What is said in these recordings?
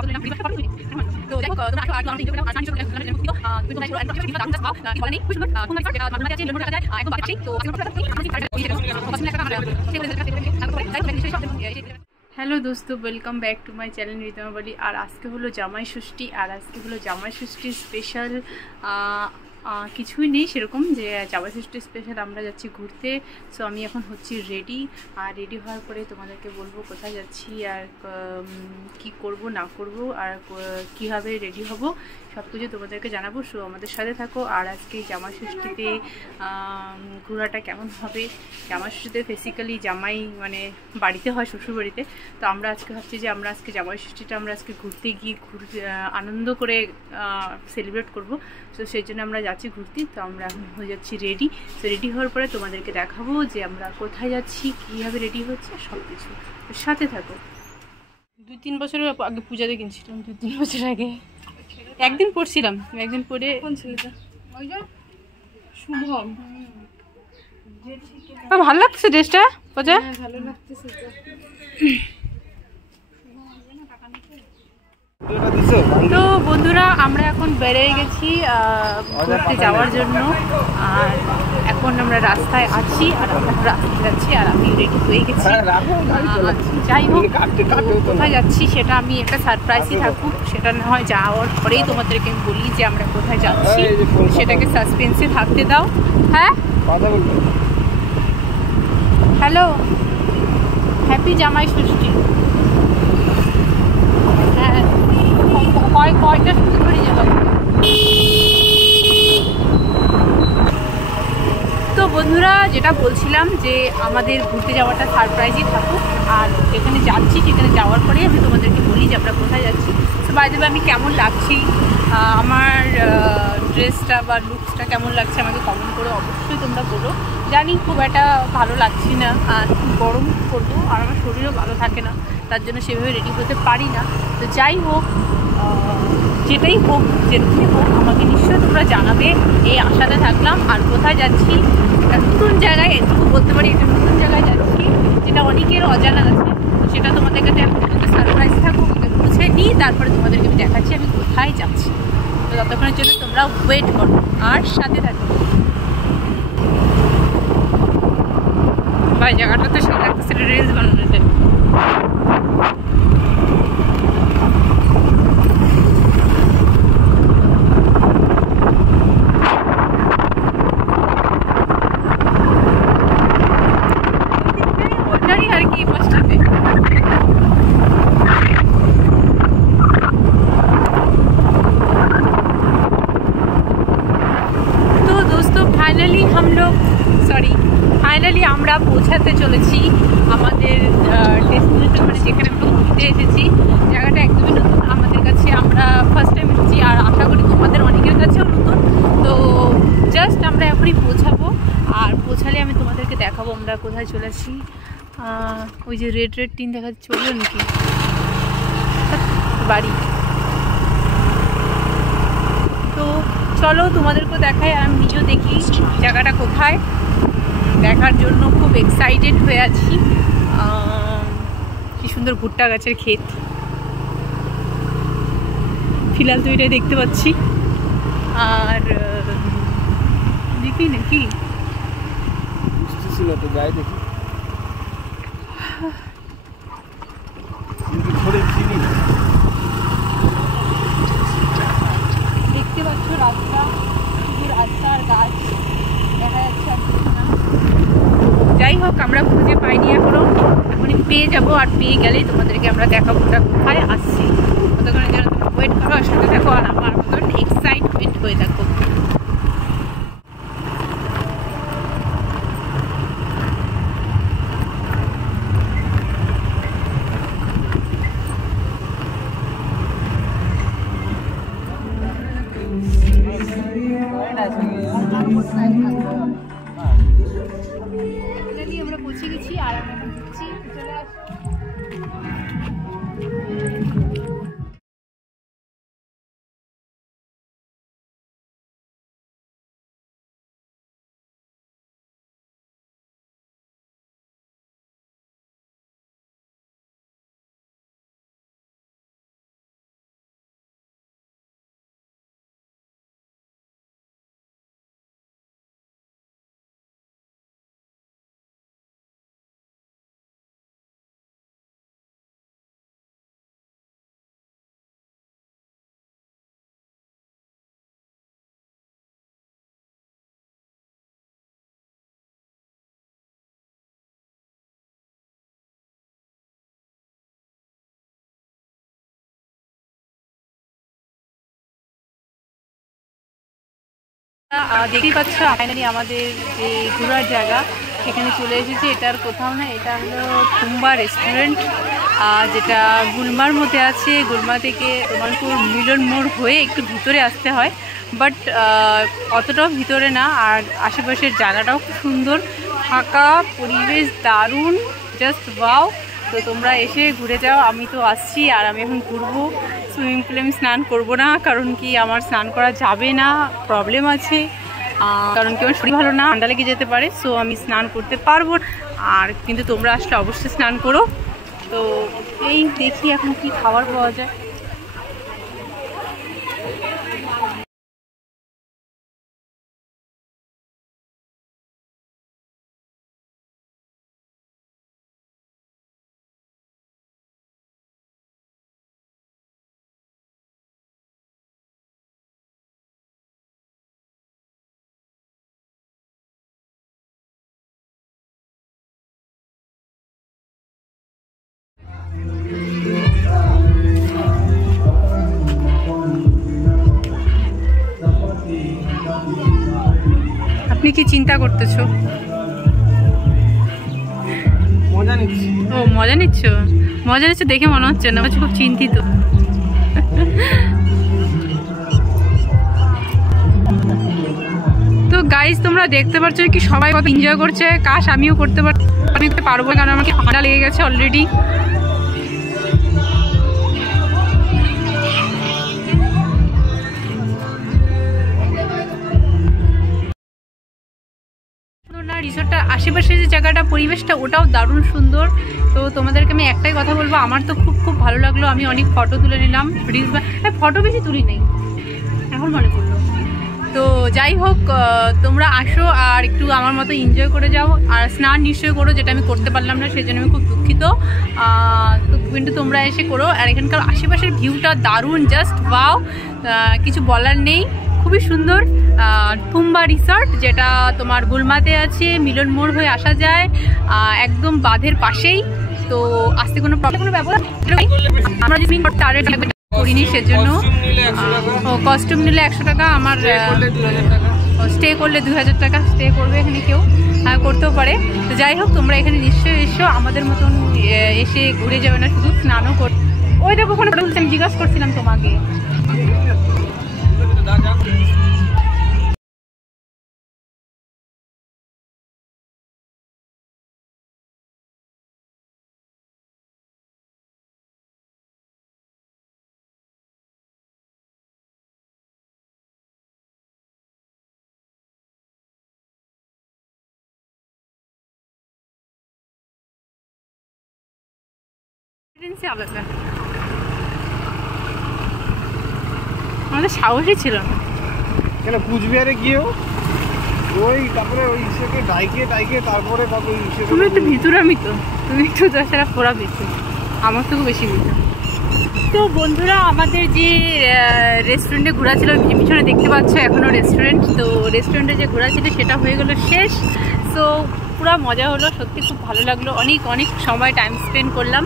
Hello दोस्तों, welcome back to my channel Ritama Bali. और आज के हलो জামাই ষষ্ঠী। और आज के हलो জামাই ষষ্ঠীর স্পেশাল কিছুই নেই সেরকম, যে জামাই ষষ্ঠীর স্পেশাল আমরা যাচ্ছি ঘুরতে। সো আমি এখন হচ্ছি রেডি, আর রেডি হওয়ার পরে তোমাদেরকে বলবো কোথায় যাচ্ছি আর কি করব না করব আর কীভাবে রেডি হব সব কিছু তোমাদেরকে জানাবো। সো আমাদের সাথে থাকো। আর আজকে জামাই ষষ্ঠীতে ঘোরাটা কেমন হবে, জামাই ষষ্ঠীতে বেসিক্যালি জামাই মানে বাড়িতে হয়, শ্বশুর বাড়িতে। তো আমরা আজকে ভাবছি যে আমরা আজকে জামাই ষষ্ঠীটা আমরা আজকে ঘুরতে গিয়ে আনন্দ করে সেলিব্রেট করব। তো সেই জন্য আমরা যাচ্ছি ঘুরতে। তো আমরা এখন হয়ে যাচ্ছি রেডি। তো রেডি হওয়ার পরে তোমাদেরকে দেখাবো যে আমরা কোথায় যাচ্ছি, কীভাবে রেডি হচ্ছে সব কিছু। সাথে থাকো। 2-3 বছরের আগে পূজাতে কিনছিলাম, 2-3 বছর আগে একদিন পড়ছিলাম, একদিন পরে। কোন ছেলেটা? ওই যে শুভম। ভালো লাগছে ড্রেসটা, পূজা ভালো লাগতেছে। তো বন্ধুরা, আমরা এখন বেরিয়ে গেছি ঘুরতে যাওয়ার জন্য। আর এখন আমরা রাস্তায় আছি, আর আমরা রাস্তায় যাচ্ছি, আর আমি রেডি হয়ে গেছি। যাই হোক, কোথায় যাচ্ছি সেটা আমি একটা সারপ্রাইজই থাকুক, সেটা না হয় যাওয়ার পরেই তোমাদেরকে আমি বলি যে আমরা কোথায় যাচ্ছি, সেটাকে সাসপেন্সে থাকতে দাও। হ্যাঁ, হ্যালো, হ্যাপি জামাই ষষ্ঠী। হ্যাঁ, কয়টা সুন্দরী যাবে। তো বন্ধুরা, যেটা বলছিলাম যে আমাদের ঘুরতে যাওয়াটা সারপ্রাইজই থাকুক, আর যেখানে যাচ্ছি সেখানে যাওয়ার পরেই আমি তোমাদেরকে বলি যে আমরা কোথায় যাচ্ছি। তো বাই দ্য ওয়ে, আমি কেমন লাগছি, আমার ড্রেসটা বা লুকসটা কেমন লাগছে আমাকে কমেন্ট করে অবশ্যই তোমরা বলো। জানি খুব একটা ভালো লাগছি না, আর গরম করবো, আর আমার শরীরও ভালো থাকে না, তার জন্য সেভাবে রেডি হতে পারি না। তো যাই হোক, যেটাই হোক, যেরকমই হোক, আমাকে নিশ্চয়ই তোমরা জানাবে, এই আশাতে থাকলাম। আর কোথায় যাচ্ছি, নতুন জায়গায়, এটুকু বলতে পারি একটা নতুন জায়গায় যাচ্ছি, যেটা অনেকের অজানা আছে। তো সেটা তোমাদের কাছে সারপ্রাইজ থাকুক, বুঝে নিই, তারপরে তোমাদেরকে আমি দেখাচ্ছি আমি কোথায় যাচ্ছি। তো ততক্ষণের জন্য তোমরা ওয়েট করো আর সাথে থাকো। ভাই, জায়গাটা তো সেই লাগতেছে রিলস বানানোর জন্য। ফাইনালি আমরা পৌঁছাতে চলেছি আমাদের ডেস্টিনেশন, মানে যেখানে আমরা ঘুরতে এসেছি। জায়গাটা একদমই নতুন আমাদের কাছে, আমরা ফার্স্ট টাইম এসেছি, আর আশা করি তোমাদের অনেকের কাছেও নতুন। তো জাস্ট আমরা এখনই পৌঁছাবো, আর পৌঁছালে আমি তোমাদেরকে দেখাবো আমরা কোথায় চলেছি। ওই যে রেড রেড টিন দেখা যাচ্ছে, ওগুলো নাকি বাড়ি। তো চলো তোমাদেরকেও দেখাই, আর আমি নিজেও দেখি জায়গাটা কোথায়। দেখার জন্য খুব এক্সাইটেড হয়ে আছি। কি সুন্দর ভুট্টা গাছের ক্ষেত, ফিলহাল তো এটাই দেখতে পাচ্ছি। আর দেখি নাকি দেখতে পাচ্ছ রাস্তা, শুধু রাস্তা আর গাছ দেখা যাচ্ছে, আর কিছু না। যাই হোক, আমরা খুঁজে পাইনি এখনো, এখনই পেয়ে যাবো। আর পেয়ে গেলেই তোমাদেরকে আমরা দেখাবো ওটা কোথায় আসছি। ততক্ষণের জন্য তোমরা ওয়েট করো, আর সাথে থাকো, আর আমার মতন এক্সাইটমেন্ট হয়ে থাকো। আমরা পৌঁছে গেছি, আর আমরা ঢুকছি, চলে আসছি। দেখতেই পাচ্ছ ফাইনালি আমাদের যে ঘোরার জায়গা এখানে চলে এসেছি। এটার কোথাও না, এটা হলো থুম্বা রেস্টুরেন্ট, যেটা গুলমার মধ্যে আছে। গুলমা থেকে তোমালপুর মিলন মোড় হয়ে একটু ভিতরে আসতে হয়, বাট অতটাও ভিতরে না। আর আশেপাশের জায়গাটাও খুব সুন্দর, ফাঁকা পরিবেশ, দারুণ, জাস্ট ওয়াও। তো তোমরা এসে ঘুরে যাও। আমি তো আসছি আর আমি এখন ঘুরবো। সুইমিং পুলে আমি স্নান করবো না, কারণ কি আমার স্নান করা যাবে না, প্রবলেম আছে। কারণ কি আমার শরীর ভালো না, ঠান্ডা লেগে যেতে পারে, সো আমি স্নান করতে পারবো। আর কিন্তু তোমরা আসলে অবশ্যই স্নান করো। তো এই দেখি এখন কি খাবার পাওয়া যায়। আপনি কি চিন্তা করতেছো? মজা নিচ্ছি। ও মজা নিচ্ছ? মজা নিচ্ছ দেখে মনে হচ্ছে না, খুব চিন্তিত। তো গাইজ তোমরা দেখতে পাচ্ছ কি সবাই কত এনজয় করছে। কাশ আমিও করতে পারবো, কারণ আমাকে ঠান্ডা লেগে গেছে অলরেডি। রিসোর্টটার আশেপাশে যে জায়গাটা, পরিবেশটা, ওটাও দারুণ সুন্দর। তো তোমাদেরকে আমি একটাই কথা বলবো, আমার তো খুব খুব ভালো লাগলো। আমি অনেক ফটো তুলে নিলাম, ফটো বেশি তুলি নেই এখন মনে করলো। তো যাই হোক, তোমরা আসো আর একটু আমার মতো এনজয় করে যাও। আর স্নান নিশ্চয়ই করো, যেটা আমি করতে পারলাম না, সেই জন্য আমি খুব দুঃখিত। তো কিন্তু তোমরা এসে করো। আর এখানকার আশেপাশের ভিউটা দারুণ, জাস্ট ওয়াও, কিছু বলার নেই, খুবই সুন্দর। থুম্বা রিসর্ট, যেটা তোমার গুলমাতে আছে, মিলন মোড় হয়ে আসা যায়, একদম বাঁধের পাশেই। তো আসতে কোনো প্রবলেম, কোনো ব্যাপার আমরা যদি করিনি, সেজন্য কস্টিউম নিলে 100 টাকা, আমার স্টে করলে 2000 টাকা স্টে করবে এখানে কেউ, করতেও পারে। তো যাই হোক, তোমরা এখানে নিশ্চয়ই এসো, আমাদের মতন এসে ঘুরে যাবে না, শুধু স্নানও কর। ওই দেখো ওখানে আমি জিজ্ঞাসা করছিলাম তোমাকে। আমাদের সাহসই ছিল না কেন কুচবিহারে গিয়েও ওই তারপরে ওই ইসেকে ডাইকে তারপরে কত ইসে। তুমি একটু ভিতরে, আমি তো তুমি একটু দশটা পোড়া ভিতর, আমার থেকেও বেশি ভিতর। তো বন্ধুরা, আমাদের যে রেস্টুরেন্টে ঘোরা ছিল, পিছনে দেখতে পাচ্ছ এখনও রেস্টুরেন্ট। তো রেস্টুরেন্টে যে ঘোরা ছিল সেটা হয়ে গেল শেষ। সো পুরো মজা হলো, সত্যি খুব ভালো লাগলো। অনেক সময় টাইম স্পেন্ড করলাম,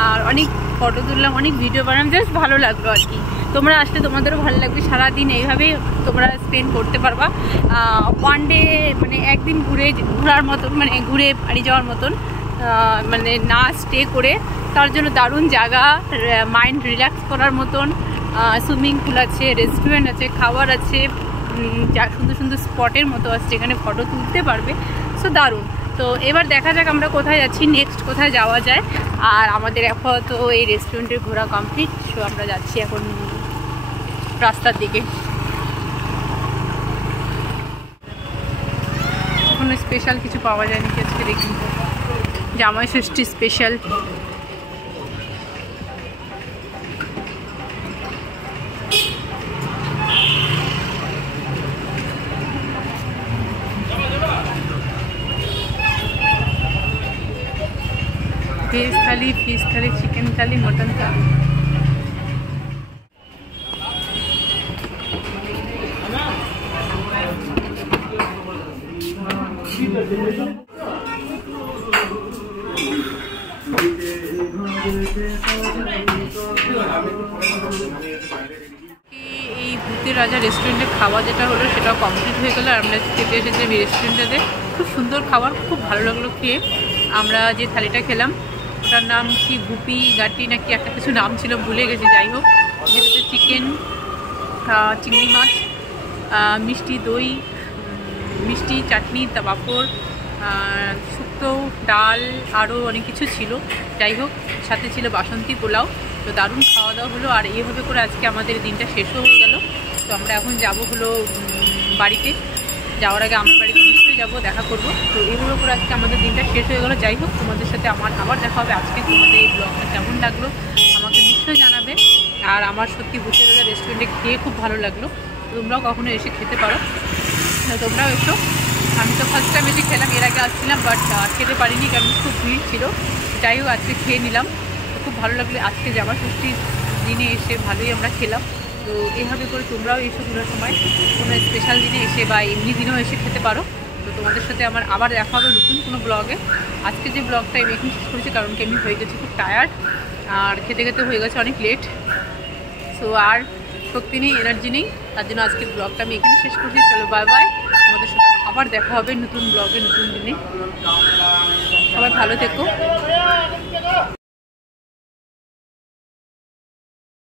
আর অনেক ফটো তুললাম, অনেক ভিডিও বানালাম, জাস্ট ভালো লাগলো আর কি। তোমরা আসলে তোমাদেরও ভালো লাগবে, সারাদিন এইভাবে তোমরা স্পেন্ড করতে পারবা। ওয়ান ডে মানে একদিন ঘোরার মতন, মানে ঘুরে বাড়ি যাওয়ার মতন, মানে না স্টে করে। তার জন্য দারুণ জায়গা, মাইন্ড রিল্যাক্স করার মতন। সুইমিং পুল আছে, রেস্টুরেন্ট আছে, খাবার আছে, সুন্দর সুন্দর স্পটের মতো আছে, যেখানে ফটো তুলতে পারবে। সো দারুণ। তো এবার দেখা যাক আমরা কোথায় যাচ্ছি, নেক্সট কোথায় যাওয়া যায়। আর আমাদের আপাতত এই রেস্টুরেন্টের ঘোরা কমপ্লিট। সো আমরা যাচ্ছি এখন রাস্তার দিকে। কোনো স্পেশাল কিছু পাওয়া যায়নি আজকে, দেখি জামাই ষষ্ঠী স্পেশাল। ভেজ থালি, ফিশ থালি, চিকেন থালি, মটন থালি। এই ভূতের রাজা রেস্টুরেন্টে খাওয়া যেটা হলো সেটাও কমপ্লিট হয়ে গেলো। আর আমরা খেতে এসেছি আমি রেস্টুরেন্টটাতে, খুব সুন্দর খাবার, খুব ভালো লাগলো খেয়ে। আমরা যে থালিটা খেলাম ওটার নাম কি গুপি গাটি নাকি একটা কিছু নাম ছিল, ভুলে গেছি। যাই হোক, যেটাতে চিকেন, চিংড়ি মাছ, মিষ্টি দই, মিষ্টি চাটনি, পাঁপড়, শুক্তো, ডাল, আরও অনেক কিছু ছিল। যাই হোক, সাথে ছিল বাসন্তী পোলাও। তো দারুণ খাওয়া দাওয়া হলো। আর এইভাবে করে আজকে আমাদের দিনটা শেষও হয়ে গেল। তো আমরা এখন যাব হলো বাড়িতে। যাওয়ার আগে আমার বাড়িতে নিশ্চয়ই যাবো, দেখা করবো। তো এইভাবে করে আজকে আমাদের দিনটা শেষ হয়ে গেলো। যাই হোক, তোমাদের সাথে আমার আবার দেখা হবে। আজকে তোমাদের এই ব্লগটা কেমন লাগলো আমাকে নিশ্চয়ই জানাবে। আর আমার সত্যি ভূতের রাজা রেস্টুরেন্টে খেয়ে খুব ভালো লাগলো। তোমরাও কখনো এসে খেতে পারো, তোমরাও এসো। আমি তো ফার্স্ট টাইম এসে খেলাম, এর আগে আসছিলাম, বাট খেতে পারিনি কারণ খুব ভিড় ছিল। যাই হোক, আজকে খেয়ে নিলাম, খুব ভালো লাগলো। আজকে জামা ষষ্ঠীর দিনে এসে ভালোই আমরা খেলাম। তো এইভাবে করে তোমরাও এসো কোনো সময়, কোনো স্পেশাল দিনে এসে বা এমনি দিনেও এসে খেতে পারো। তো তোমাদের সাথে আমার আবার দেখা হবে নতুন কোনো ব্লগে। আজকে যে ব্লগটা আমি এখন শেষ করেছি কারণ কি আমি হয়ে গেছি খুব টায়ার্ড, আর খেতে খেতে হয়ে গেছে অনেক লেট। সো আর শক্তি নেই, এনার্জি নেই, তার জন্য আজকের ব্লগটা আমি এখানে শেষ করছি। চলো বাই বাই, তোমাদের সাথে আবার দেখা হবে নতুন ব্লগে নতুন দিনে। সবাই ভালো থেকো।